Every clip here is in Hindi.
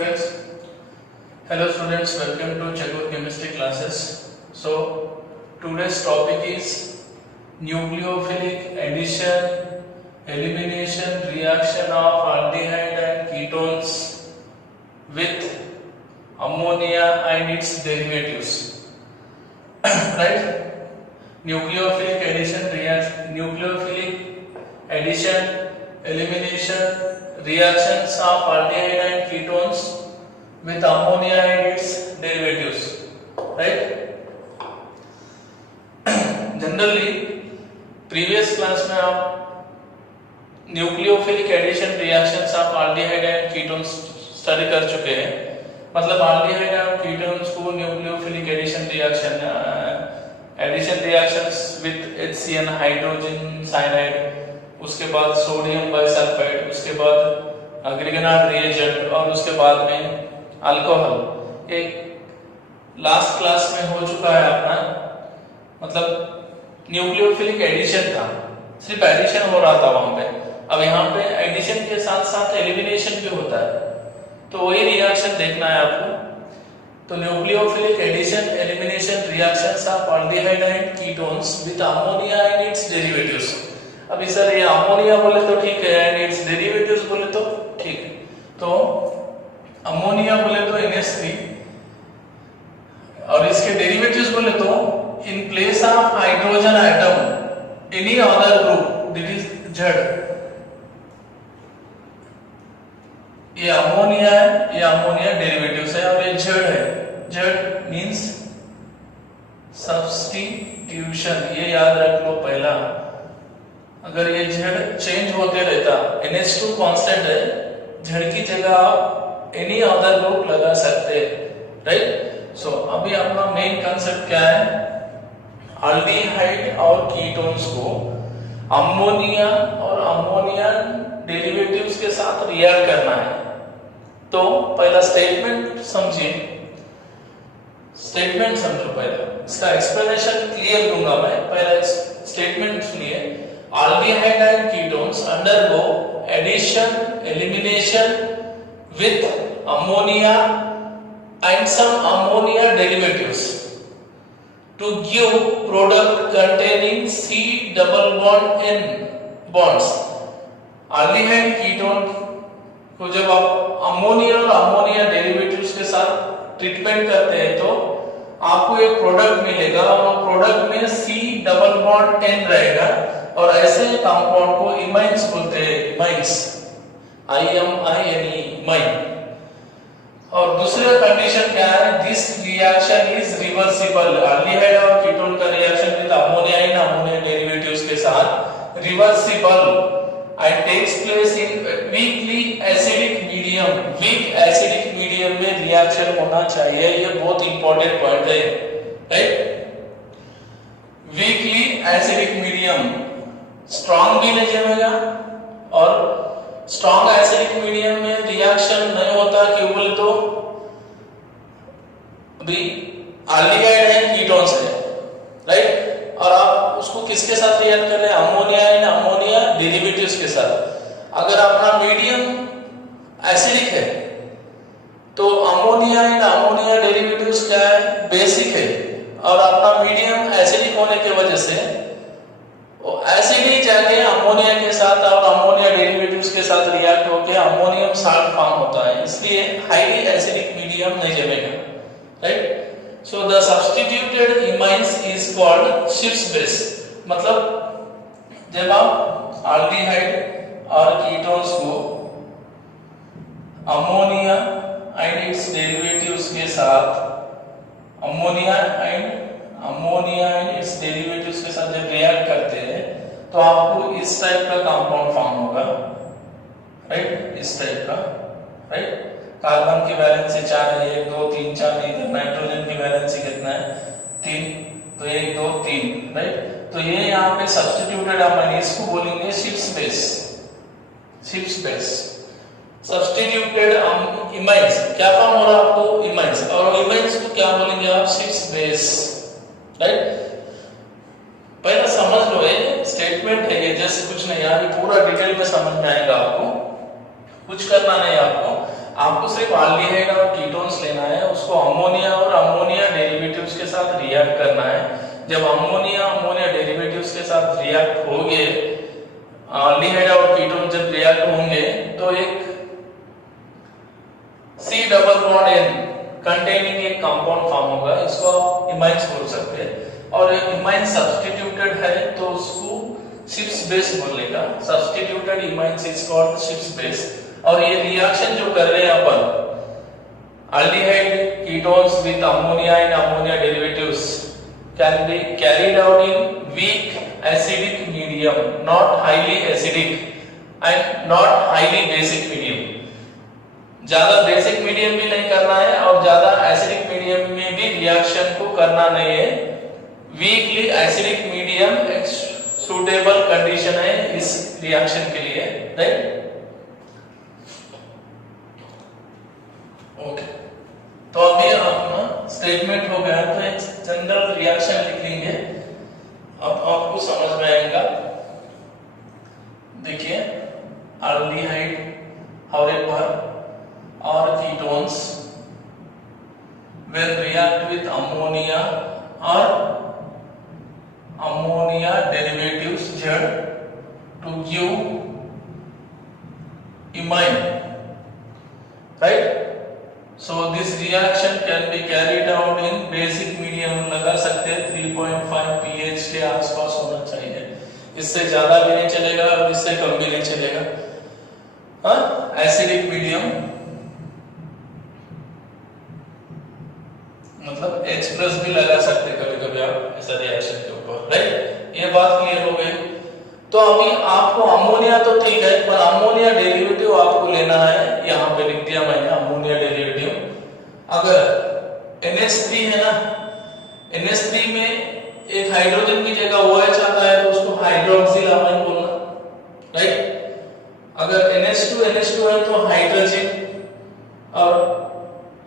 students. Hello students, welcome to Chagur chemistry classes. So today's topic is nucleophilic addition, elimination, reaction of aldehyde and ketones with ammonia and its derivatives. Right? Nucleophilic addition, elimination, reactions of aldehyde and ketones with ammonia and its derivatives. Right? Generally, previous class में आप nucleophilic addition reactions of aldehyde and ketones study कर चुके हैं. मतलब एल्डिहाइड और कीटोन्स को nucleophilic addition reactions with HCN hydrogen cyanide, उसके बाद सोडियम बाइसल्फाइड, उसके बाद अग्रिगेनाट रिएजेंट और उसके बाद में अल्कोहल. एक लास्ट क्लास में हो चुका है अपना. मतलब न्यूक्लियोफिलिक एडिशन था, सिर्फ एडिशन हो रहा था वहां पे. अब यहाँ पे एडिशन के साथ साथ एलिमिनेशन भी होता है, तो वही रिएक्शन देखना है आपको. तो nucleophilic addition, elimination, reactions of aldehyde and ketones with ammonia and its derivatives. अभी सर ये अमोनिया बोले तो ठीक है एंड इट्स डेरिवेटिव्स बोले तो ठीक है. तो अमोनिया बोले तो NH3 और इसके डेरिवेटिव्स बोले तो in place of hydrogen atom any other group, that is Z. ये अमोनिया है, ये अमोनिया डेरिवेटिव्स है और ये Z है. Z means substitution. ये याद रख लो पहला. अगर ये Z चेंज होते रहता, NH2 कांस्टेंट है, Z की जगह आप एनी अदर ग्रुप लगा सकते हैं. राइट. सो अभी अपना मेन कंसेप्ट क्या है? एल्डिहाइड और कीटोन्स को अमोनिया और अमोनिया डेरिवेटिव्स के साथ रिएक्ट करना है. तो पहला स्टेटमेंट समझिए. स्टेटमेंट समझो पहले, इसका एक्सप्लेनेशन क्लियर दूंगा मैं. पहला स्टेटमेंट सुनिए. Aldehyde and ketones undergo addition, elimination with ammonia and some ammonia derivatives to give product containing C double bond N bonds. Aldehyde ketone को जब आप अमोनिया और अमोनिया डेरिवेटिव्स के साथ ट्रीटमेंट करते हैं तो आपको एक प्रोडक्ट मिलेगा और प्रोडक्ट में C डबल बॉन्ड N रहेगा और ऐसे कंपाउंड को इमाइन्स बोलते हैं. Imines, IMINE, imine. और दूसरा कंडीशन क्या है? This reaction is reversible. Aldehyde और कीटोन का reaction with ammonia and ammonia derivatives के साथ reversible and takes place in weakly acidic medium. Weak acidic medium में रिएक्शन होना चाहिए. ये बहुत इंपॉर्टेंट पॉइंट है. Right. Weakly acidic medium. Strong भी नहीं जमेगा और स्ट्रॉन्ग एसिडिक मीडियम में रिएक्शन नहीं होता. क्यों बोले तो अभी एल्डिहाइड है, कीटोन्स है. राइट. और आप उसको किसके साथ रिएक्ट कर रहे हैं? अमोनिया एंड अमोनिया डेरिवेटिव्स के साथ. अगर अपना मीडियम एसिडिक है तो अमोनिया एंड अमोनिया डेरिवेटिव्स क्या है? बेसिक है. और अपना मीडियम एसिडिक होने की वजह से एसिड ही जाके अमोनिया के साथ और अमोनिया डेरिवेटिव्स के साथ रिएक्ट होकर अमोनियम साल्ट फॉर्म होता है. इसलिए हाईली एसिडिक मीडियम नहीं जमेगा. Right. So the substituted imines is called Schiff's base. मतलब जब आप एल्डिहाइड और कीटोन्स को अमोनिया एंड इट्स डेरिवेटिव्स के साथ अमोनिया एंड इट्स डेरिवेटिव्स के साथ जब रिएक्ट करते हैं तो आपको इस टाइप का कंपाउंड फॉर्म होगा. राइट. इस टाइप का. राइट. कार्बन की वैलेंसी 4 है, 1 2 3 4. इधर नाइट्रोजन की वैलेंसी कितना है? 3. तो 1 2 3. राइट. तो ये यहाँ पे सब्स्टिट्यूटेड अमाइन, इसको बोलेंगे ships base. Ships base. Substituted imines क्या फॉर्म हो रहा है आपको? इमाइन्स. और इमाइन्स को क्या बोलेंगे आप? Ships base. राइट. पहले समझ लो, ये स्टेटमेंट है, ये जैसे कुछ नहीं. यहाँ पूरा डिटेल में समझ में आएगा आपको, कुछ करना नहीं आपको. आपको सिर्फ एल्डिहाइड और कीटोन्स लेना है, उसको अमोनिया और अमोनिया डेरिवेटिव्स के साथ रिएक्ट करना है। जब अमोनिया डेरिवेटिव्स के साथ रिएक्ट होंगे, एल्डिहाइड और कीटोन जब रिएक्ट होंगे तो एक C double bond N containing एक कंपाउंड फॉर्म होगा, इसको आप इमाइन्स बोल सकते हैं। और इमाइन सब्स्टिट्यूटेड है तो उसको शिप्स बेस बोलेगा, substituted imines is called Schiff's base. और ये रिएक्शन जो कर रहे हैं अपन aldehyde ketones with ammonia and ammonia derivatives can be carried out in weak acidic medium, not highly acidic and not highly basic medium. ज्यादा बेसिक मीडियम भी नहीं करना है और ज्यादा एसिडिक मीडियम में भी रिएक्शन को करना नहीं है। वीकली एसिडिक मीडियम एक सुटेबल कंडीशन है इस रिएक्शन के लिए, राइट। ओके, तो अभी अपना स्टेटमेंट हो गया, तो एक जनरल रिएक्शन लिख लेंगे, अब आपको समझ में आएगा। देखिए aldehyde however or ketones will react with ammonia or ammonia derivatives Z to give imine, right? So this reaction can be carried out in basic medium, लगा सकते हैं 3.5 pH के आसपास होना चाहिए, इससे ज्यादा भी नहीं चलेगा और इससे कम भी नहीं चलेगा। एसिडिक मीडियम मतलब H प्लस भी लगा सकते कभी कभी आप ऐसा रिएक्शन के ऊपर, राइट। ये बात क्लियर हो गई। तो अभी आपको अमोनिया तो ठीक है, पर अमोनिया डेरिवेटिव आपको लेना है, यहाँ पे लिख दिया मैंने अमोनिया डेरिवेटिव। अगर NH3 है ना, NH3 में एक हाइड्रोजन की जगह OH आता है तो उसको हाइड्रोक्सिल अमाइन बोलना, राइट। अगर NH2 है तो हाइड्रोजन, और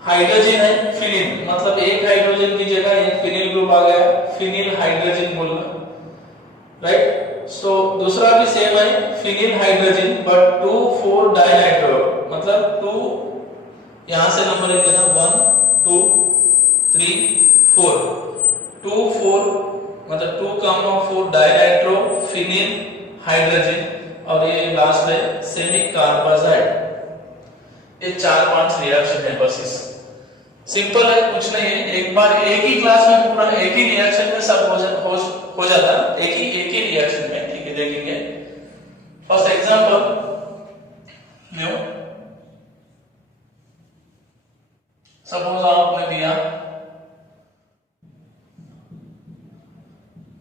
हाइड्रोजन है फिनिल, मतलब एक हाइड्रोजन की जगह एक फिनिल ग्रुप आ गया, फिनिल हाइड्रोजन बोलना, राइट। सो दूसरा भी सेम है, फिनिल हाइड्रोजन बट 2,4 डाइनाइट्रो, मतलब 2 यहां से नंबर लिख देना 1 2 3 4, 2 4 मतलब 2,4 डाइनाइट्रो फिनिल हाइड्रोजन, और ये लास्ट है सेमिक कार्बाजाइड। ये 4-5 रिएक्शन है, बस इस सिंपल है, कुछ नहीं है। एक बार एक ही क्लास में पूरा एक ही रिएक्शन में सब हो जाता, एक ही रिएक्शन में, ठीक है। देखेंगे फर्स्ट एग्जांपल लो, सपोज आपने दिया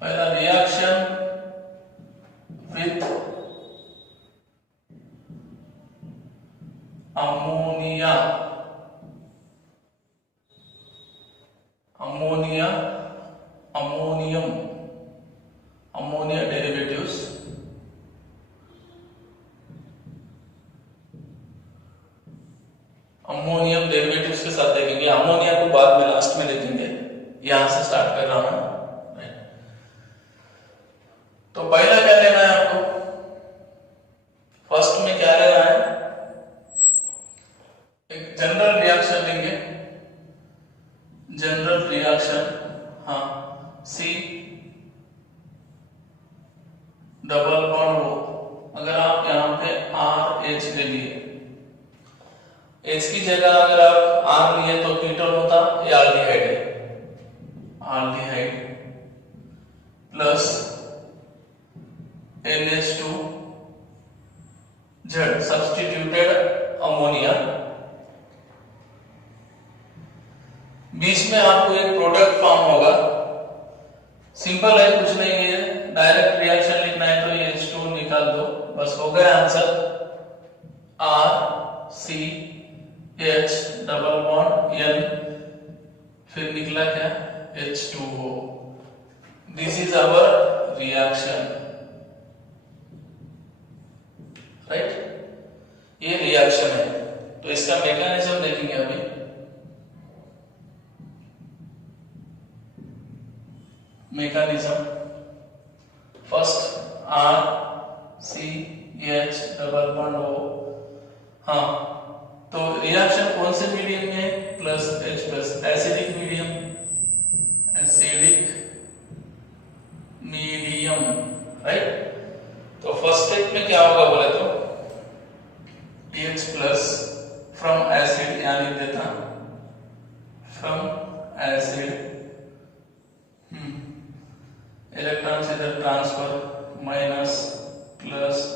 पहला reaction with ammonia, ammonia derivatives, ammonium derivatives के साथ देखेंगे। अमोनिया को बाद में लास्ट में देखेंगे, यहां से स्टार्ट कर रहा हूं। तो पहला क्या लेना है आपको, फर्स्ट में क्या लेना है, एक जनरल रिएक्शन लेंगे, जनरल रिएक्शन, हाँ C डबल बॉन्ड O। अगर आप यहाँ पे RH ले लिए, H की जगह अगर आप R लिए तो कीटोन होता, ये एल्डिहाइड है, aldehyde plus NH2 Z substituted ammonia. बीच में आपको एक प्रोडक्ट फॉर्म होगा, सिंपल है, कुछ नहीं है, डायरेक्ट रिएक्शन लिखना है तो ये H2 निकाल दो, बस हो गया answer. RCH double bond N, फिर निकला क्या H2O। This is our reaction, right. ये रिएक्शन है, तो इसका मैकेनिज्म देखेंगे अभी। Mechanism first RCH double bond O, हाँ तो रिएक्शन कौन से मीडियम में है? Plus H plus, acidic medium, acidic medium, right. तो फर्स्ट स्टेप में क्या होगा बोले तो H प्लस फ्रॉम एसिड, यहाँ लिख देता फ्रॉम एसिड, इलेक्ट्रॉन से इधर ट्रांसफर माइनस प्लस,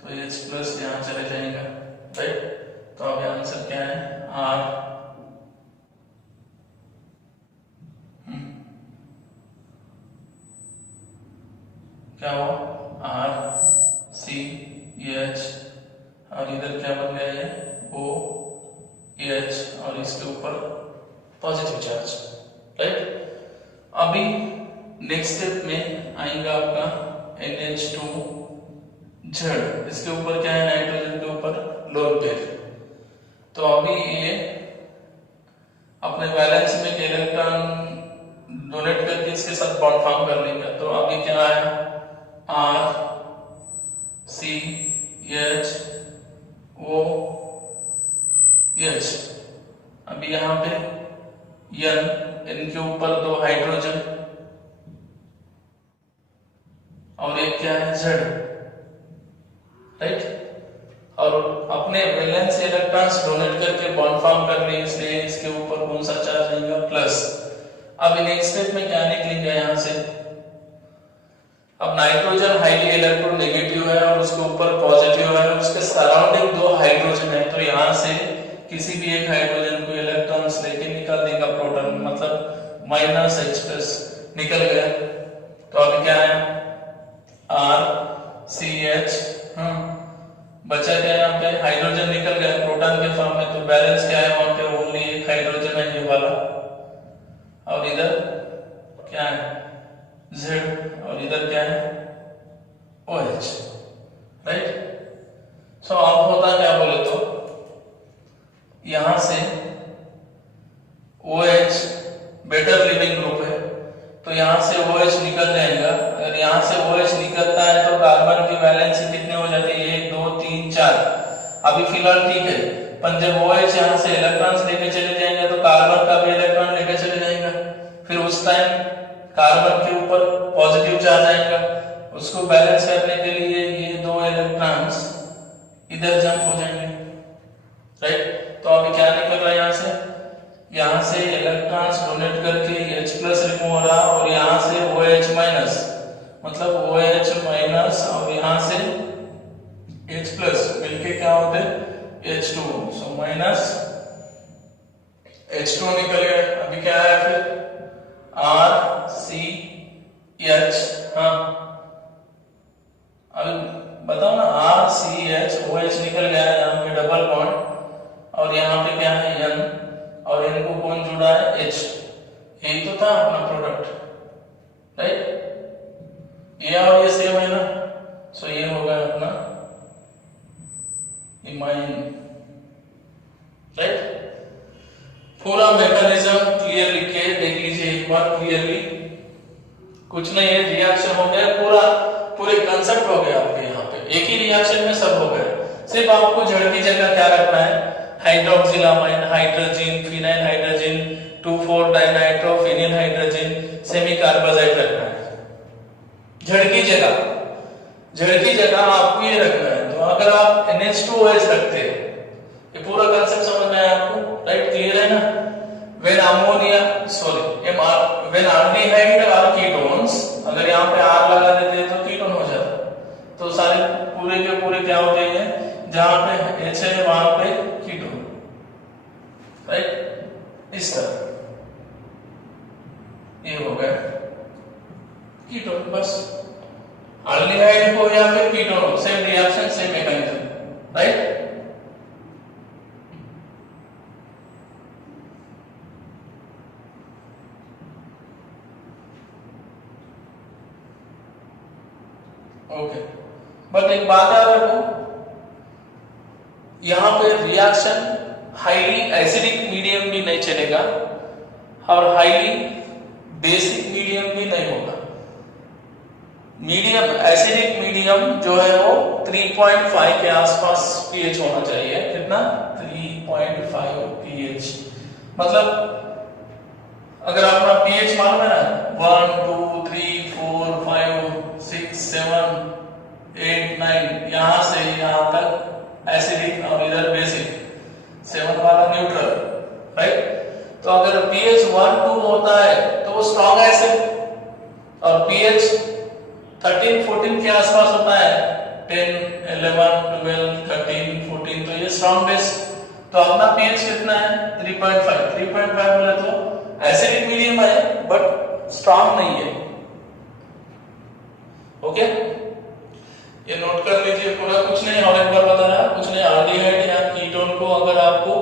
तो H प्लस यहाँ चले जाएगा, राइट। तो अब आंसर क्या है? R, क्या हो? R C H, और इधर क्या बन गया है? O H, और इसके ऊपर पॉजिटिव चार्ज, राइट। अभी नेक्स्ट स्टेप में आएगा आपका NH2 Z, इसके ऊपर क्या है? नाइट्रोजन के ऊपर लोन पेयर। तो अभी ये अपने बैलेंस में इलेक्ट्रॉन डोनेट करके इसके साथ बॉन्ड फॉर्म कर लेगा। तो अभी क्या है? R C H O H, अभी यहाँ पे N, इनके ऊपर दो हाइड्रोजन, और एक क्या है? Z, right. और अपने वैलेंस इलेक्ट्रॉन्स डोनेट करके बॉन्ड फॉर्म कर लिए, इसलिए इसके ऊपर कौन सा चार्ज आएगा? प्लस। अब नेक्स्ट स्टेप में क्या निकलेगा यहाँ से? अब नाइट्रोजन हाईली इलेक्ट्रोनेगेटिव है और उसके ऊपर पॉजिटिव है, उसके सराउंडिंग दो हाइड्रोजन है, तो यहाँ से किसी भी एक हाइड्रोजन को इलेक्ट्रॉन्स लेके निकाल देगा प्रोटॉन, मतलब माइनस H प्लस निकल गया। तो अभी क्या है? R C H, बचा क्या यहाँ पे? हाइड्रोजन निकल गया प्रोटॉन के फॉर्म में, तो बैलेंस क्या है वहां पे? ओनली एक हाइड्रोजन है, ये वाला, और इधर क्या है? Z, और इधर क्या है? OH, right. सो अब होता क्या बोले तो यहां से OH बेटर लिविंग ग्रुप है, तो यहां से OH निकल जाएगा। अगर यहां से OH निकलता है तो कार्बन की वैलेंसी कितने हो जाती है? 1 2 3 4। अभी फिलहाल ठीक है, पर जब OH यहां से इलेक्ट्रॉन्स लेके चले जाएंगे तो कार्बन का भी इलेक्ट्रॉन लेके चले जाएगा, फिर उस टाइम कार्बन के ऊपर पॉजिटिव चार्ज आएगा, उसको बैलेंस करने के लिए ये दो इलेक्ट्रॉन्स इधर जंप हो जाएंगे, राइट। तो अभी क्या निकल रहा है यहाँ से? यहाँ से इलेक्ट्रॉन्स डोनेट करके H प्लस रिमूव हो रहा, और यहाँ से OH माइनस, मतलब OH माइनस, और यहाँ से H प्लस मिलके क्या होते हैं? H2, सो माइनस H2 निकल गया। अभी क्या है फिर? R C H, हाँ अभी बताओ ना, R C H OH निकल गया है, यहाँ पे डबल बॉन्ड, और यहाँ पे क्या है? N, और इनको कौन जुड़ा है? H, यही तो था अपना प्रोडक्ट, राइट। ये और ये सेम है ना, सो ये होगा अपना इमाइन, राइट। पूरा मैकेनिज्म क्लियर लिख के देख लीजिए एक बार क्लियरली, कुछ नहीं है, रिएक्शन हो गया पूरा, पूरे कंसेप्ट हो गया आपके यहाँ पे, एक ही रिएक्शन में सब हो गया। सिर्फ आपको जड़ की जगह क्या रखना है? Hydroxylamine, hydrazine, phenyl hydrazine, 2,4 dinitro phenyl hydrazine, semicarbazide रखना है जड़ की जगह। जड़ की जगह आपको ये रखना है। तो अगर आप NH2OH रखते हैं, ये पूरा कंसेप्ट समझ में आया आपको, राइट? क्लियर है ना? When ammonia when aldehyde or ketones, अगर यहाँ पे R लगा देते हैं तो कीटोन हो जाता, तो सारे पूरे के पूरे क्या होते हैं? जहां पे H है वहां पे कीटोन, राइट? इस तरह ये हो गया कीटोन, बस आल्डिहाइड हो या फिर कीटोन हो, same reaction same mechanism, right? Okay, but एक बात याद रखो, यहां पे रिएक्शन हाईली एसिडिक मीडियम भी नहीं चलेगा और हाईली बेसिक मीडियम भी नहीं होगा, मीडियम एसिडिक मीडियम जो है वो 3.5 के आसपास पीएच होना चाहिए। कितना? 3.5 पीएच। मतलब अगर अपना पीएच मालूम है ना 1 2 3 4 5 6 7 8 9 यहां से यहां तक एसिडिक और इधर बेसिक, 7 वाला न्यूट्रल, राइट। तो अगर पीएच 1 2 होता है तो वो स्ट्रॉन्ग एसिड और पीएच 13 14 के आसपास होता है 10 11 12 13 14 तो ये स्ट्रॉन्ग बेस। तो अपना पीएच कितना है 3.5 3.5 बोले तो एसिडिक मीडियम है बट स्ट्रॉन्ग नहीं है। ओके, ये नोट कर लीजिए पूरा। कुछ नहीं और एक बार बता रहा, कुछ नहीं, अल्डिहाइड या कीटोन को अगर आपको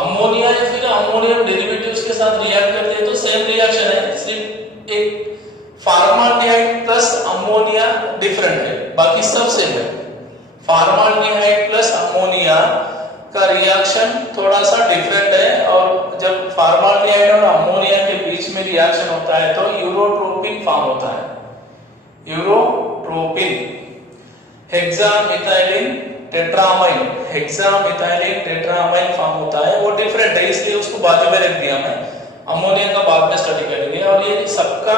अमोनिया या फिर अमोनियम डेरिवेटिव्स के साथ रिएक्ट करते हैं तो सेम रिएक्शन है, सिर्फ एक फॉर्माल्डिहाइड प्लस अमोनिया डिफरेंट है, बाकी सब सेम है। फॉर्माल्डिहाइड प्लस अमोनिया का रिएक्शन थोड़ा सा डिफरेंट है और जब फॉर्माल्डिहाइड और अमोनिया के बीच में रिएक्शन होता है तो यूरोट्रोपिन फॉर्म होता है। यूरोट्रोपिन हेक्सामिथाइलिन टेट्रामाइन, हेक्सामिथाइलिन टेट्रामाइन फॉर्म होता है, वो डिफरेंट है इसलिए उसको बाजू में रख दिया मैं। अमोनिया का बाद में स्टडी करेंगे और ये सबका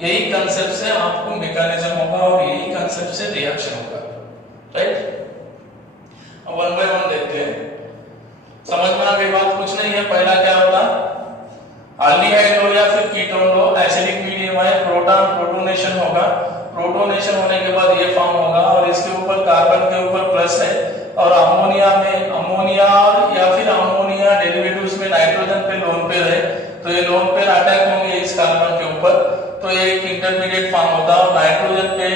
यही कंसेप्ट से आपको मैकेनिज्म होगा और यही कंसेप्ट से रिएक्शन होगा, राइट। अब वन बाय वन देखते हैं। समझ में आ गई बात? कुछ नहीं है। पहला क्या होगा, अल्डिहाइड हो या फिर कीटोन हो, एसिडिक मीडियम है, प्रोटॉन प्रोटोनेशन होगा, प्रोटोनेशन होने के बाद ये फॉर्म होगा और इसके ऊपर कार्बन के ऊपर प्लस है और अमोनिया में अमोनिया या फिर अमोनिया डेरिवेटिव्स में नाइट्रोजन पे लोन पेयर है तो ये लोन पेयर अटैक होंगे इस कार्बन के ऊपर तो ये एक इंटरमीडिएट फॉर्म होता है और नाइट्रोजन पे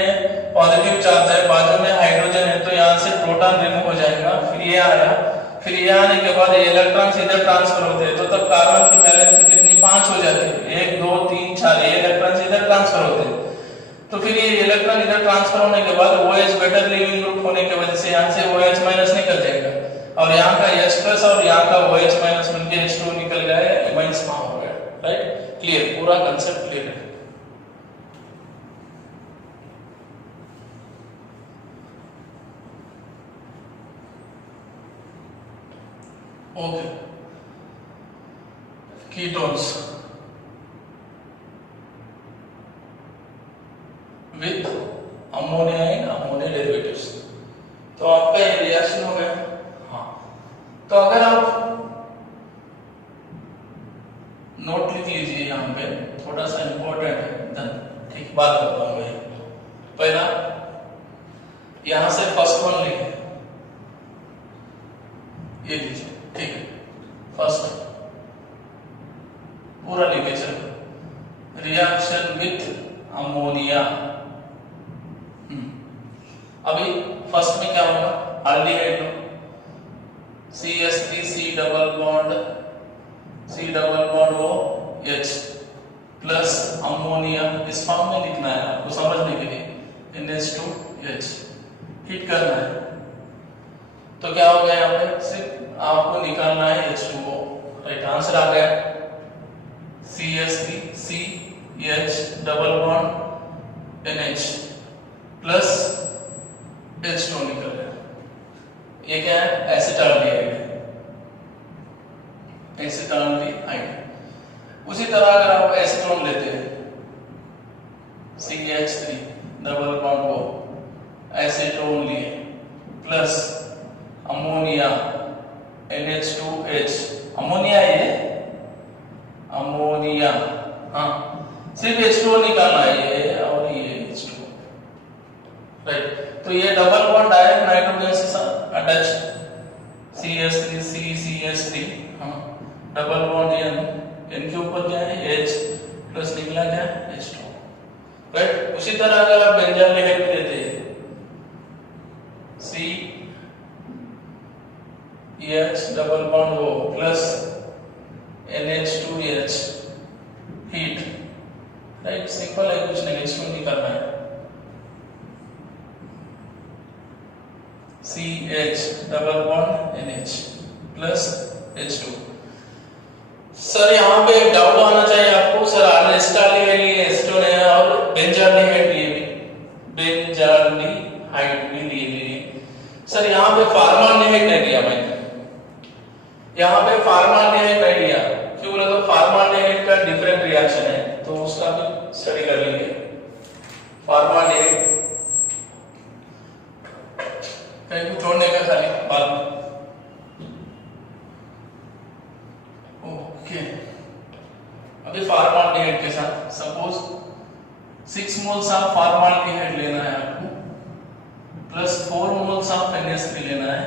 पॉजिटिव चार्ज है, बाजू में हाइड्रोजन है तो यहाँ से प्रोटॉन रिमूव हो जाएगा। फिर ये आया, फिर ये आने के बाद ये इलेक्ट्रॉन इधर ट्रांसफर होते हैं तो तब कार्बन की वैलेंसी कितनी 5 हो जाती है, 1 2 3 4 ये इलेक्ट्रॉन इधर ट्रांसफर होते हैं। तो फिर ये इलेक्ट्रॉन इधर ट्रांसफर होने के बाद OH बेटर लिविंग ग्रुप होने की वजह से यहाँ से OH माइनस निकल जाएगा और यहाँ का H प्लस और यहाँ का OH माइनस मिलके H2 निकल गया है, एमाइन्स फॉर्म हो गया, राइट। क्लियर, पूरा कंसेप्ट क्लियर है। Okay, ketones with ammonia and ammonia derivatives. तो आपका ये रिएक्शन हो गया। हाँ, तो अगर आप नोट लिख लीजिए यहाँ पे, थोड़ा सा इंपॉर्टेंट है, ठीक बात करता हूँ मैं। पहला यहां से फर्स्ट वन लिखे, ये लीजिए, ठीक है। फर्स्ट पूरा लिखे चलो, रिएक्शन विथ अमोनिया। अभी फर्स्ट में क्या होगा, अल्डिहाइड लो, CH3 C double bond O H plus ammonia, इस फॉर्म में लिखना है आपको समझने के लिए, NH2H हीट करना है। तो क्या हो गया यहाँ पे, सिर्फ आपको निकालना है H2O, राइट। आंसर आ गया CH3 CH double bond NH plus H2 निकल गया। ये क्या है, एसिटाल्डिहाइड, एसिटाल्डिहाइड। उसी तरह अगर आप एसीटोन लेते हैं CH3 double bond O, acetone लिए प्लस अमोनिया NH2H, अमोनिया ये अमोनिया, हाँ सिर्फ H2O निकालना है, ये और ये H2O, राइट। तो ये डबल बॉन्ड डायरेक्ट नाइट्रोजन से अटैच, CH3 CH3, हाँ डबल बॉन्ड N के ऊपर क्या है H प्लस निकला क्या H2, राइट। उसी तरह अगर आप बेंजाल्डिहाइड भी देते हैं CH double bond O plus NH2H heat, right. Simple है, कुछ नहीं, H2 निकालना है। CH double bond NH plus H2। Sir यहाँ पे एक डाउट आना चाहिए आपको, सर एसिटाल्डिहाइड ये एसीटोन है और बेंजाल्डिहाइड ये भी, बेंजाल्डिहाइड भी लिए। सर यहाँ पे फॉर्माल्डिहाइड नहीं दिया मैंने, यहाँ पे फॉर्माल्डिहाइड नहीं दिया, क्यों बोला? तो फॉर्माल्डिहाइड का डिफरेंट रिएक्शन है, तो उसका भी स्टडी कर लेंगे। फॉर्माल्डिहाइड कहीं को छोड़ने का खाली बाद में। ओके, अभी फॉर्माल्डिहाइड के साथ सपोज 6 मोल्स ऑफ फॉर्माल्डिहाइड लेना है आपको, प्लस 4 मोल्स ऑफ NH3 लेना है,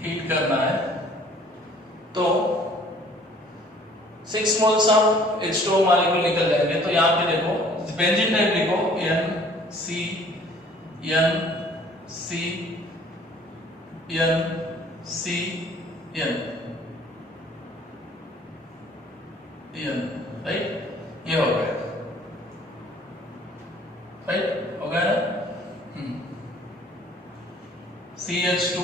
हीट करना है, तो 6 मोल्स ऑफ H2O मॉलिक्यूल निकल जाएंगे। तो यहाँ पे देखो बेंजीन टाइप लिखो, NCN, राइट? ये हो गया, राइट? हो गया ना? CH2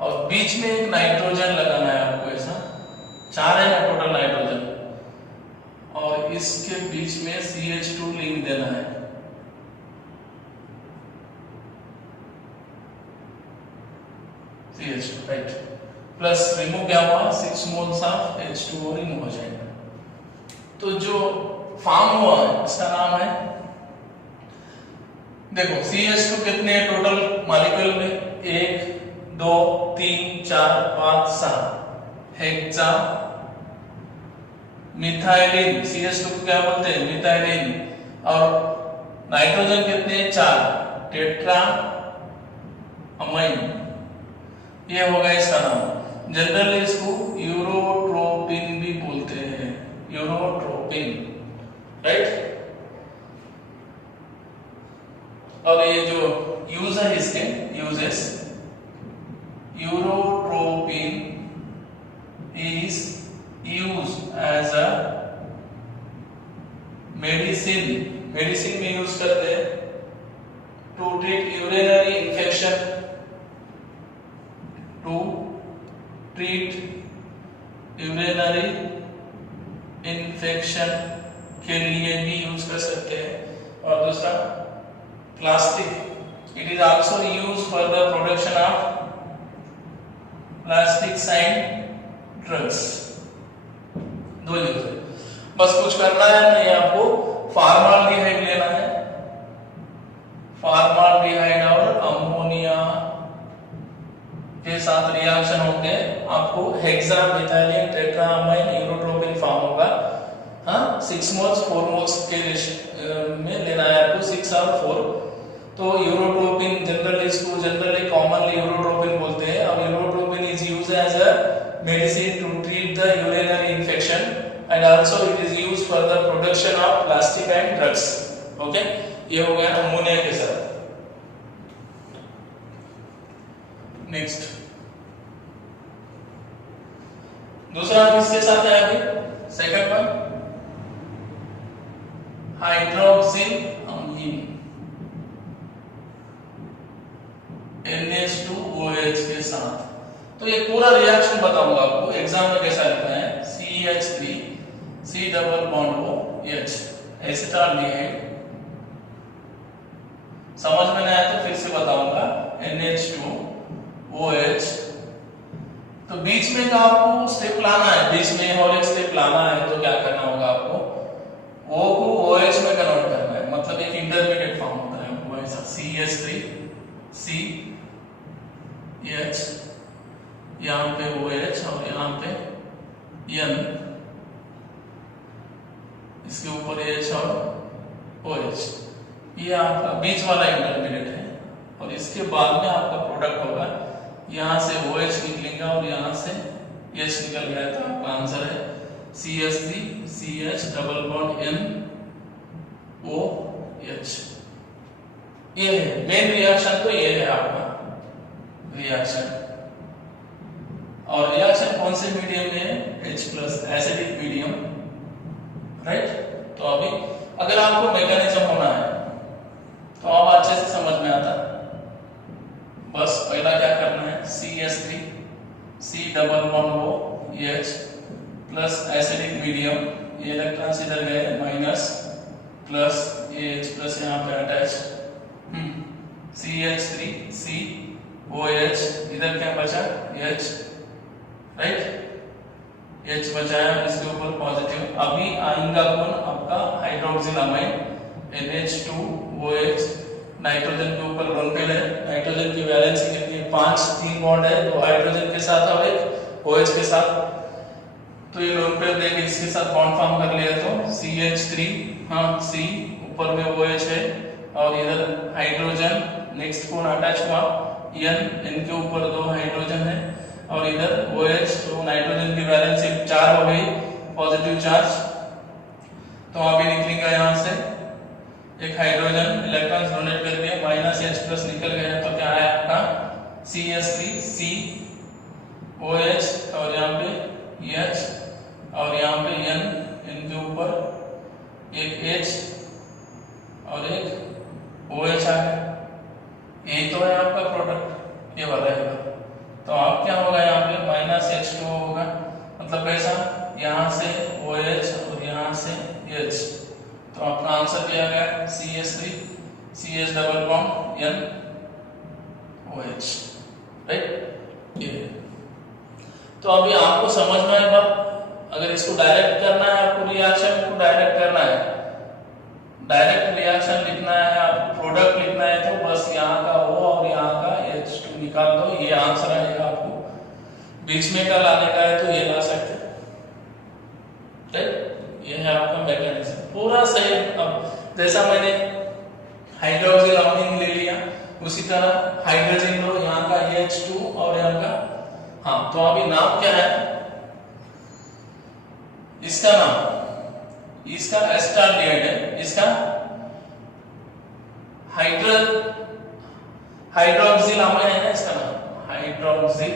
और बीच में एक नाइट्रोजन लगाना है आपको, ऐसा 4 है ना टोटल नाइट्रोजन, और इसके बीच में CH2 लिंक देना है। CH2, right? प्लस रिमूव क्या हुआ? 6 मोल्स ऑफ H2O रिमूव हो जाएगा। तो जो फॉर्म हुआ है इसका नाम है, देखो CH2 कितने हैं टोटल मॉलिक्यूल में? 1 2 3 4 5 6 हेक्सा मिथाइलिन। CH2 को क्या बोलते हैं? मिथाइलिन। और नाइट्रोजन कितने हैं? 4 टेट्रा अमाइन। ये होगा इसका नाम। जनरली इसको यूरोट्रोपिन भी बोलते हैं, यूरोट्रोपिन, राइट? और ये जो यूज है इसके uses, urotropine is use as a medicine, medicine में यूज करते हैं to treat urinary infection, to treat urinary infection के लिए भी यूज कर सकते हैं। और दूसरा plastic, it is also used for the production of plastic side drugs. दो यूज है, बस कुछ करना है नहीं आपको। फॉर्माल्डिहाइड लेना है, फॉर्माल्डिहाइड और अमोनिया के साथ रिएक्शन होके आपको हेक्सामिथाइलिन टेट्रामाइन यूरोट्रोपिन फॉर्म होगा। हाँ, 6 मोल्स 4 मोल्स के में लेना है आपको, 6 और 4। तो यूरोट्रोपिन जनरली इसको जनरली कॉमनली यूरोट्रोपिन बोलते हैं। और urotropine is used as a medicine to treat the urinary infection and also it is used for the production of plastic and drugs. Okay, ये हो गया अमोनिया के साथ। नेक्स्ट दूसरा किसके साथ है? अभी सेकंड वन हाइड्रोक्सिल अमीन, NH2OH के साथ। तो ये पूरा रिएक्शन बताऊंगा आपको, एग्जाम में कैसा लिखना है। CH3 C double bond OH acetaldehyde. समझ में नहीं आया तो फिर से बताऊंगा। NH2OH, तो बीच में का आपको स्टेप लाना है, बीच में और एक स्टेप लाना है। तो क्या करना होगा आपको? O को OH में कन्वर्ट करना है, मतलब एक इंटरमीडिएट फॉर्म होता है वो ऐसा। CH3 CH, यहाँ पे OH और यहाँ पे N, इसके ऊपर H और OH, ये आपका बीच वाला इंटरमीडिएट है। और इसके बाद में आपका प्रोडक्ट होगा, यहाँ से OH निकलेगा और यहाँ से H निकल गया, तो आपका आंसर है CH3 CH double bond NOH। ये है मेन रिएक्शन, तो ये है आपका रिएक्शन। और रिएक्शन कौन से मीडियम में है? H+ acidic medium, right? तो अभी अगर आपको मैकेनिज्म होना है तो अब अच्छे से समझ में आता। बस पहला क्या करना है? CH3 C double bond OH plus acidic medium ये इलेक्ट्रॉन्स इधर गए माइनस प्लस ये H प्लस यहाँ पे अटैच CH3 COH, इधर क्या बचा H, राइट H बचा है, इसके ऊपर पॉजिटिव। अभी आएगा कौन आपका हाइड्रोक्सिल अमाइन NH2OH, नाइट्रोजन के ऊपर लोन पेयर है, नाइट्रोजन की वैलेंसी कितनी है 5, 3 बॉन्ड है, 2 हाइड्रोजन के साथ और एक OH के साथ, तो ये लोन पेयर देके इसके साथ बॉन्ड फॉर्म कर लिया तो CH3 C, ऊपर में OH है और इधर हाइड्रोजन, नेक्स्ट कौन अटैच हुआ N के ऊपर 2 हाइड्रोजन है और इधर OH, तो नाइट्रोजन की वैलेंसी 4 हो गई पॉजिटिव चार्ज, तो अभी निकलेगा यहाँ से एक हाइड्रोजन इलेक्ट्रॉन्स डोनेट कर दिया माइनस H प्लस निकल गया, तो क्या है आपका CH3 COH और यहाँ पे H और यहाँ पे N, इनके ऊपर एक H और एक OH आ गया, ये तो है आपका प्रोडक्ट, ये वाला है। तो आप क्या होगा यहाँ पे माइनस H2O होगा, मतलब कैसा यहाँ से OH और यहाँ से H, तो आपका आंसर क्या आ गया CH3 CH double bond N OH, right. ये तो अभी आपको समझना है बात, अगर इसको डायरेक्ट करना है आपको रिएक्शन को डायरेक्ट करना है, डायरेक्ट रिएक्शन लिखना है आपको, प्रोडक्ट लिखना है, तो बस यहाँ का O और यहाँ का H2 निकाल दो, ये आंसर आएगा। आपको बीच में का लाने का है तो ये ला सकते हैं, राइट। ये है आपका मैकेनिज्म पूरा सही। अब जैसा मैंने हाइड्रोक्सिल अमीन ले लिया, उसी तरह हाइड्रोजन लो, यहाँ का H2 और यहाँ का तो अभी नाम क्या है इसका, नाम इसका एस्टाल्डिहाइड है, इसका हाइड्रोक्सिल अमीन है, इसका नाम हाइड्रोक्सिल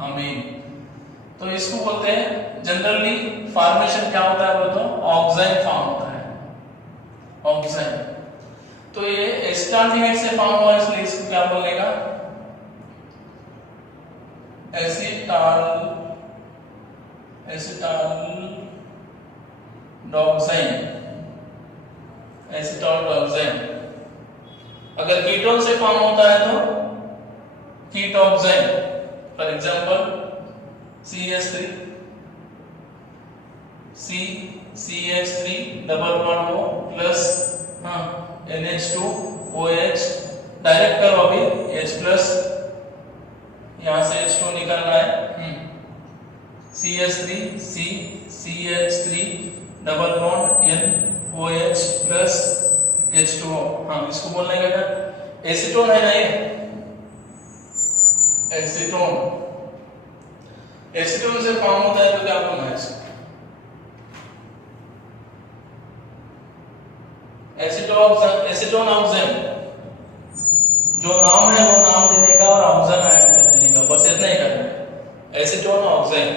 अमीन। तो इसको बोलते हैं जनरली फॉर्मेशन क्या होता है, बोलते हैं ऑक्साइन फॉर्म होता है, ऑक्साइन। तो ये एस्टाल्डिहाइड से फॉर्म हुआ, इसलिए इसको क्या बोलेगा एसिटाल्डोक्साइन। अगर कीटोन से फॉर्म होता है तो ketoxime, for example CH3 CH3 double bond O प्लस NH2OH, डायरेक्ट करो अभी H प्लस, यहां से H2 निकलना है CH3 CH3 double bond NOH plus H2O। इसको बोलने का क्या एसीटोन है ना, ये एसीटोन, एसीटोन से फॉर्म होता है तो क्या बोलना है इसको एसीटोन ऑक्साइन। जो नाम है वो नाम देने का और ऑक्साइन ऐड कर देने का, बस इतना ही करना है, एसीटोन ऑक्साइन,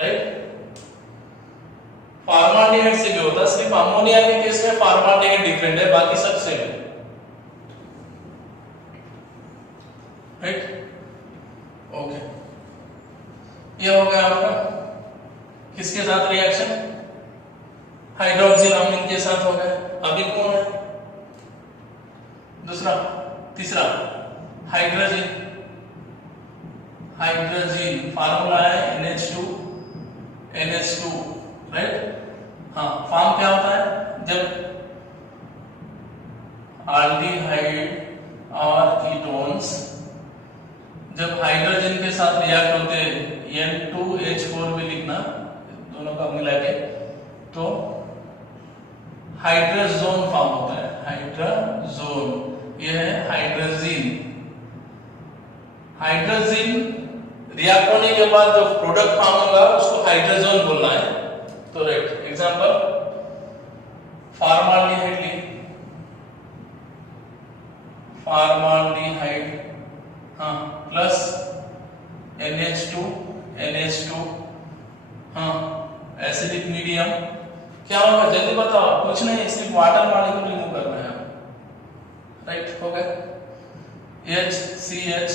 राइट। फॉर्माल्डिहाइड से भी होता है, सिर्फ अमोनिया के केस में फॉर्माल्डिहाइड डिफरेंट है, बाकी सब सेम है, राइट। ओके, ये हो गया आपका किसके साथ रिएक्शन, हाइड्रोक्सिल अमीन के साथ हो गया। अभी कौन है दूसरा, तीसरा हाइड्रोजन, हाइड्रोजन फार्मूला है NH2 राइट। फॉर्म क्या होता है, जब एल्डिहाइड और कीटोन्स जब हाइड्रोजन के साथ रिएक्ट होते हैं, N2H4 भी लिखना दोनों का मिला के, तो हाइड्रोजोन फॉर्म होता है, हाइड्रोजोन, यह है हाइड्रोजीन। हाइड्रोजीन रिएक्ट होने के बाद जो प्रोडक्ट फॉर्म होगा उसको हाइड्रोजोन बोलना है, तो right. Example formaldehyde, formaldehyde plus NH2 acidic medium, क्या होगा जल्दी बताओ, कुछ नहीं, सिर्फ वाटर मॉलिक्यूल रिमूव करना है, राइट। हो गया HCH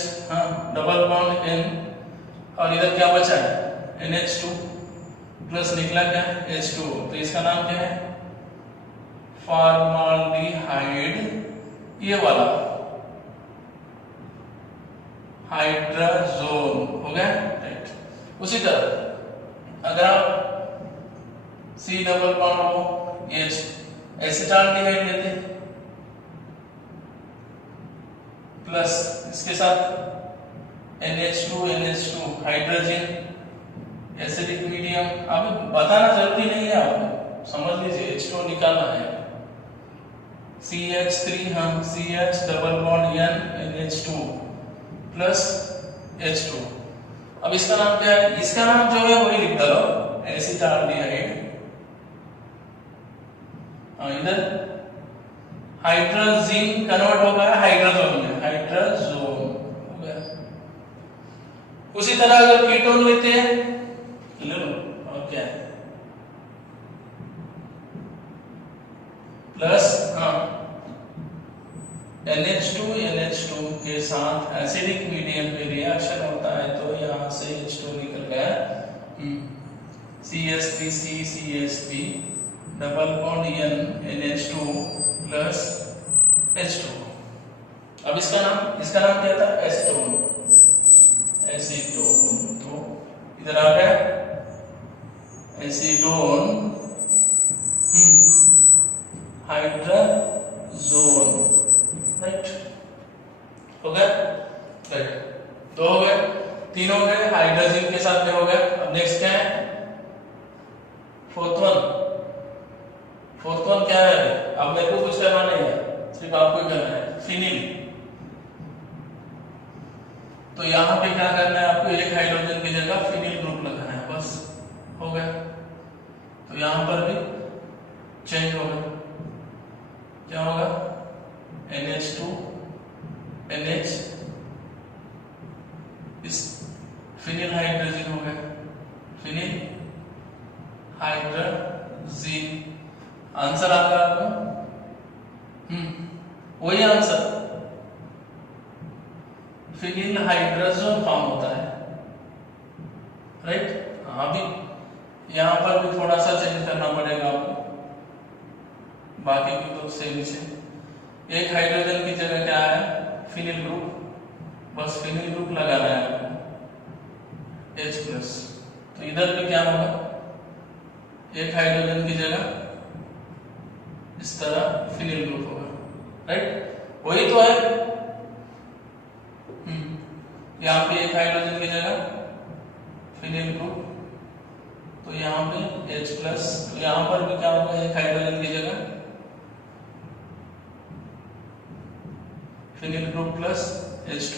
डबल बॉन्ड N, और इधर क्या बचा है NH2 प्लस निकला क्या H2O, तो इसका नाम क्या है फॉर्माल्डिहाइड, ये वाला हाइड्राजोन हो गया, राइट। उसी तरह अगर आप C डबल बॉन्ड हो H एसिटाल्डिहाइड लेते प्लस इसके साथ NH2 हाइड्रोजन एसिडिक मीडियम, आप बताना जरूरी नहीं है, आपको समझ लीजिए H2 निकालना है, CH3 हम CH double bond N NH2 plus H2। अब इसका नाम क्या है, इसका नाम जो है वही लिख दो एसिटाल्डिहाइड, इधर हाइड्रोजन कन्वर्ट हो गया हाइड्रोजोन में, हाइड्रोजोन हो गया। उसी तरह अगर कीटोन लेते हैं ले लो, और क्या है प्लस NH2 के साथ एसिडिक मीडियम पे रिएक्शन होता है, तो यहां से H2 निकल गया, CH3CCH3 double bond N NH2 plus H2। अब इसका नाम क्या था एसीटोन, तो इधर आ गया एसीटोन हाइड्राजोन, राइट हो गया, राइट। दो हो गए, तीन हो गए, हाइड्रोजन के साथ में हो गया। अब नेक्स्ट क्या है फोर्थ वन क्या है, अब मेरे को कुछ करना नहीं है, सिर्फ आपको ही करना है फिनिल। तो यहां पे क्या करना है आपको, एक हाइड्रोजन की जगह फिनिल ग्रुप लगाना है, बस हो गया। तो यहां पर भी चेंज होगा, क्या होगा NH2 NH इस फिनिल हाइड्रोजन हो गया, फिनिल हाइड्रोजन। आंसर आ गया आपको, वही आंसर, फिनिल हाइड्रोजन फॉर्म होता है, राइट। अभी यहां पर भी थोड़ा सा चेंज करना पड़ेगा आपको, बाकी की तो सेम ही से। एक हाइड्रोजन की जगह क्या है फिनिल ग्रुप, बस फिनिल ग्रुप लगाना है आपको H प्लस। तो इधर पे क्या होगा, एक हाइड्रोजन की जगह इस तरह फिनिल ग्रुप होगा, राइट, वही तो है। यहाँ पे एक हाइड्रोजन की जगह फिनिल ग्रुप, तो यहाँ पे H प्लस, तो यहाँ पर भी क्या होगा, एक हाइड्रोजन की जगह phenyl group plus H2,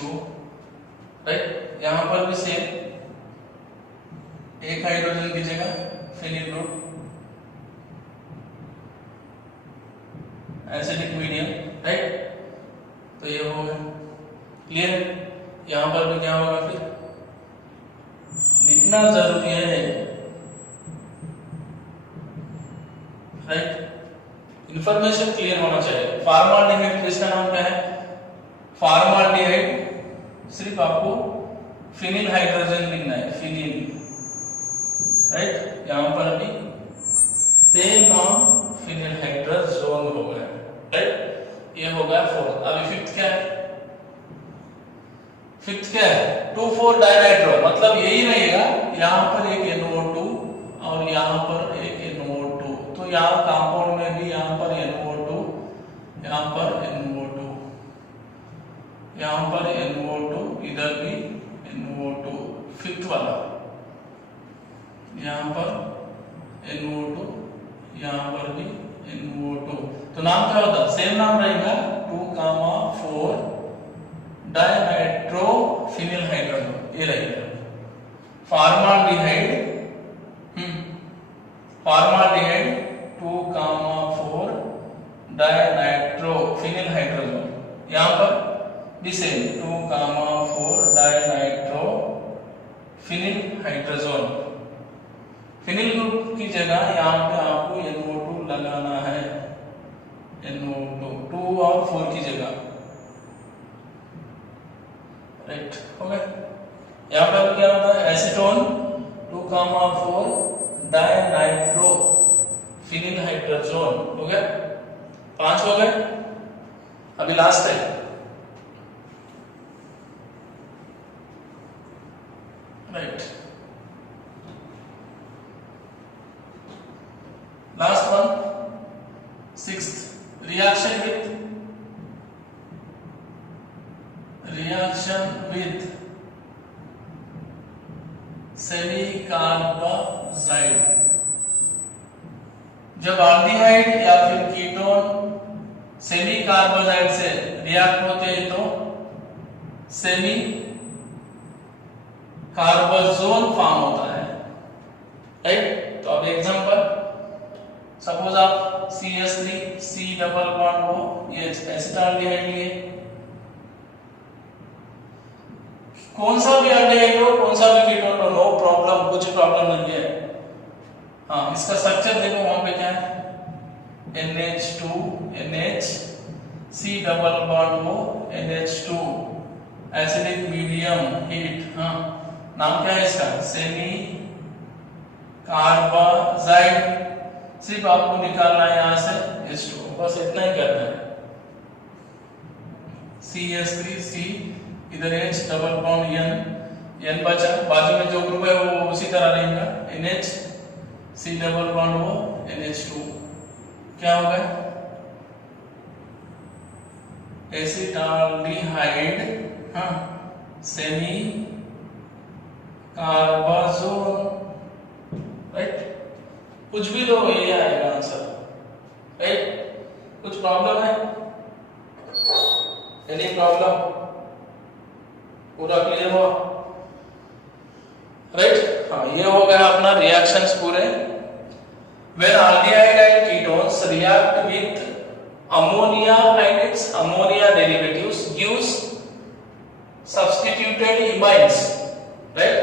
right. यहाँ पर भी सेम, एक हाइड्रोजन की जगह phenyl group acidic medium, right. तो ये हो गया क्लियर। यहां पर भी क्या होगा, फिर लिखना जरूरी है, राइट, इंफॉर्मेशन क्लियर होना चाहिए। फॉर्माल्डिहाइड, तो इसका नाम क्या है फॉर्माल्डिहाइड, सिर्फ आपको फिनिल हाइड्रोजन लिखना है, फिनिल, राइट। यहां पर भी सेम नाम फिनिल हाइड्रोजोन हो गया, राइट। ये हो गया फोर्थ। अभी फिफ्थ क्या है, फिफ्थ क्या है 2,4 डाइनाइट्रो, मतलब यही रहेगा, यहां पर एक NO2 और यहां पर एक NO2, तो यहां कंपाउंड में भी यहां पर NO2, यहां पर NO2, यहां पर NO2, इधर भी NO2, फिफ्थ वाला यहां पर NO2, यहां पर भी NO2, तो नाम क्या होता है, सेम नाम रहेगा 2,4 डाइनाइट्रो फिनिल हाइड्रोजन, ये रहेगा formaldehyde, formaldehyde 2,4 dinitro phenyl hydrogen, यहां पर भी same 2,4 dinitro phenyl hydrogen. Phenyl group की जगह यहां पे आपको NO2 लगाना है, NO2 2 और 4 की जगह, राइट हो गया। यहाँ पर क्या होता है एसीटोन 2,4 डायनाइट्रो फिनिल हाइड्रोजोन। हो गया, 5 हो गए। अभी लास्ट है, right, last one, 6th, reaction with semicarbazide. जब एल्डिहाइड या फिर कीटोन सेमी कार्बोजाइड से रिएक्ट होते हैं तो सेमी कार्बोजोन फॉर्म होता है, राइट। तो अब एग्जांपल, सपोज आप CH3 C डबल बॉन्ड हो, ये एसिटाल्डिहाइड लिए, कौन सा भी एल्डिहाइड हो, कौन सा भी कीटोन हो, नो प्रॉब्लम, कुछ प्रॉब्लम नहीं है। हाँ, इसका स्ट्रक्चर देखो, वहां पे क्या है, NH2 NH C double bond हो NH2, एसिडिक मीडियम, हीट। हाँ, नाम क्या है इसका, सेमी कार्बोजाइड। सिर्फ आपको निकालना है यहां से H2, बस इतना ही करना है। CH3C, इधर H डबल बॉन्ड N बचा, बाजू में जो ग्रुप है वो उसी तरह रहेगा, NH C डबल बॉन्ड हो NH2, क्या होगा, एसिटाल्डिहाइड, हाँ, सेमी कार्बोजोन, राइट। कुछ भी लो, ये आएगा आंसर, राइट। कुछ प्रॉब्लम है, एनी प्रॉब्लम, पूरा क्लियर हुआ, राइट। हाँ, ये हो गया अपना रिएक्शंस पूरे। When aldehyde and ketones react with ammonia and its ammonia derivatives gives substituted imines, right?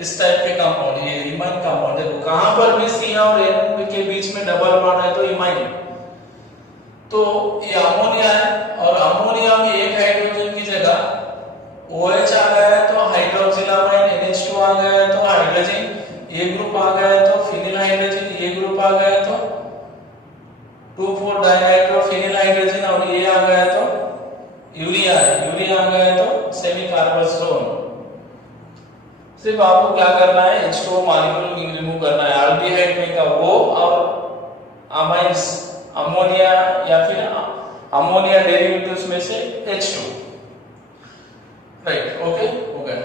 इस टाइप के कंपाउंड, ये इमाइन कंपाउंड है। कहां पर भी C और N के बीच में डबल बॉन्ड है तो इमाइन, तो ये अमोनिया है, और अमोनिया में एक हाइड्रोजन की जगह OH आ गया है तो हाइड्रोक्सिलामाइन, NH2 आ गया है तो हाइड्रोजन, ये ग्रुप आ गया है तो फिनिल हाइड्रोजन, ये ग्रुप आ गया है तो 2,4 डायनाइट्रो फिनिल हाइड्रोजन, और ये आ गया है तो यूरिया है, यूरिया आ गया है तो सेमी कार्बोजोन। सिर्फ आपको क्या करना है, H2O मॉलिक्यूल रिमूव करना है, एल्डिहाइड में का वो और अमाइंस अमोनिया या फिर अमोनिया डेरिवेटिव्स में से H2, राइट। ओके, हो गया।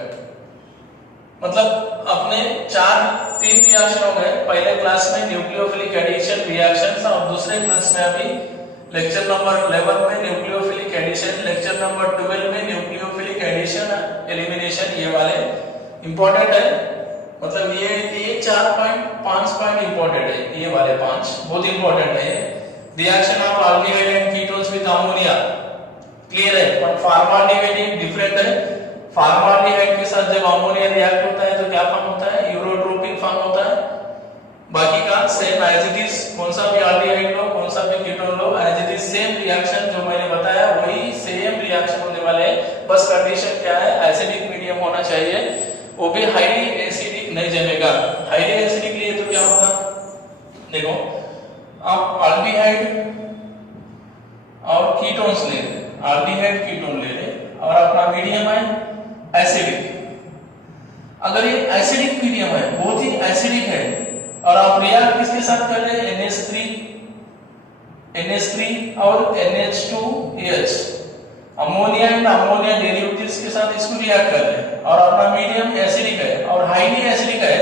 मतलब अपने 3 रिएक्शन हो गए। पहले क्लास में न्यूक्लियोफिलिक एडिशन रिएक्शंस, और दूसरे क्लास में अभी लेक्चर नंबर 11 में न्यूक्लियोफिलिक एडिशन, लेक्चर नंबर 12 में न्यूक्लियोफिलिक एडिशन एलिमिनेशन। ये वाले इंपॉर्टेंट है, मतलब ये 5 पॉइंट इंपॉर्टेंट है, ये वाले 5 बहुत इंपॉर्टेंट है। Reaction of aldehyde and ketones with ammonia clear है, पर फॉर्माल्डिहाइड डिफरेंट है। फॉर्माल्डिहाइड के साथ जब अमोनिया रिएक्ट होता है तो क्या फॉर्म होता है, यूरोट्रोपिक फॉर्म होता है। बाकी का सेम एज इट इज, कौन सा भी एल्डिहाइड लो, कौन सा भी कीटोन लो, as it is same reaction जो मैंने बताया वही सेम रिएक्शन होने वाले हैं। बस कंडीशन क्या है, एसिडिक मीडियम होना चाहिए, वो भी हाईली एसिडिक नहीं जमेगा। हाईली एसिडिक लिए तो क्या होगा, देखो आप एल्डिहाइड और कीटोन्स ले, एल्डिहाइड कीटोन ले ले, और अपना मीडियम है एसिडिक। अगर ये एसिडिक मीडियम है, बहुत ही एसिडिक है, और आप रिएक्ट किसके साथ कर रहे हैं, NH3 और NH2H, ammonia and ammonia derivatives के साथ इसको रिएक्ट कर रहे हैं, और अपना मीडियम एसिडिक है और हाईली एसिडिक है,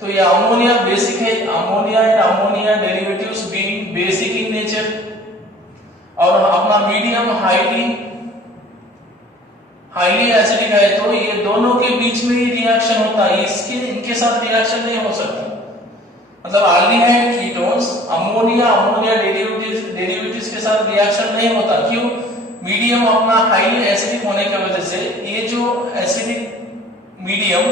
तो ये अमोनिया बेसिक है, ammonia and ammonia derivatives being basic in nature, और अपना मीडियम हाईली एसिडिक है, तो ये दोनों के बीच में ही रिएक्शन होता है, इनके साथ रिएक्शन नहीं हो सकता। मतलब एल्डिहाइड कीटोन्स अमोनिया डेरिवेटिव्स के साथ रिएक्शन नहीं होता, क्यों, मीडियम अपना हाईली एसिडिक होने की वजह से। ये जो एसिडिक मीडियम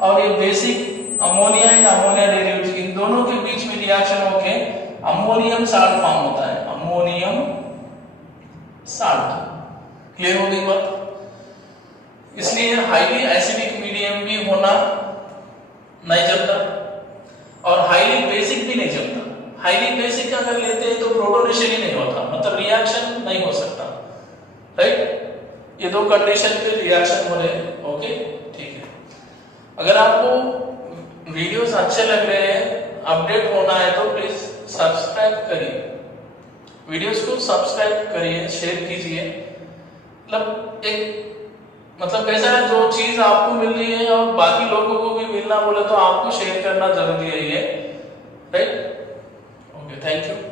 और ये basic ammonia and ammonia derivative, इन दोनों के बीच में रिएक्शन होके अमोनियम साल्ट फॉर्म होता है, अमोनियम साल्ट। क्लियर हो गई बात। इसलिए हाईली एसिडिक मीडियम भी होना नहीं चलता। और हाईली बेसिक भी नहीं जमता। हाईली बेसिक अगर लेते हैं तो प्रोटोनेशन ही नहीं होता, मतलब रिएक्शन नहीं हो सकता, राइट। ये दो कंडीशन पे रिएक्शन हो रहे हैं, ओके ठीक है। अगर आपको वीडियोस अच्छे लग रहे हैं, अपडेट होना है तो प्लीज सब्सक्राइब करिए, वीडियोस को सब्सक्राइब करिए, शेयर कीजिए। मतलब एक मतलब कैसा है, जो चीज आपको मिल रही है और बाकी लोगों को भी मिलना बोले तो आपको शेयर करना जरूरी है ये, राइट। Okay, thank you.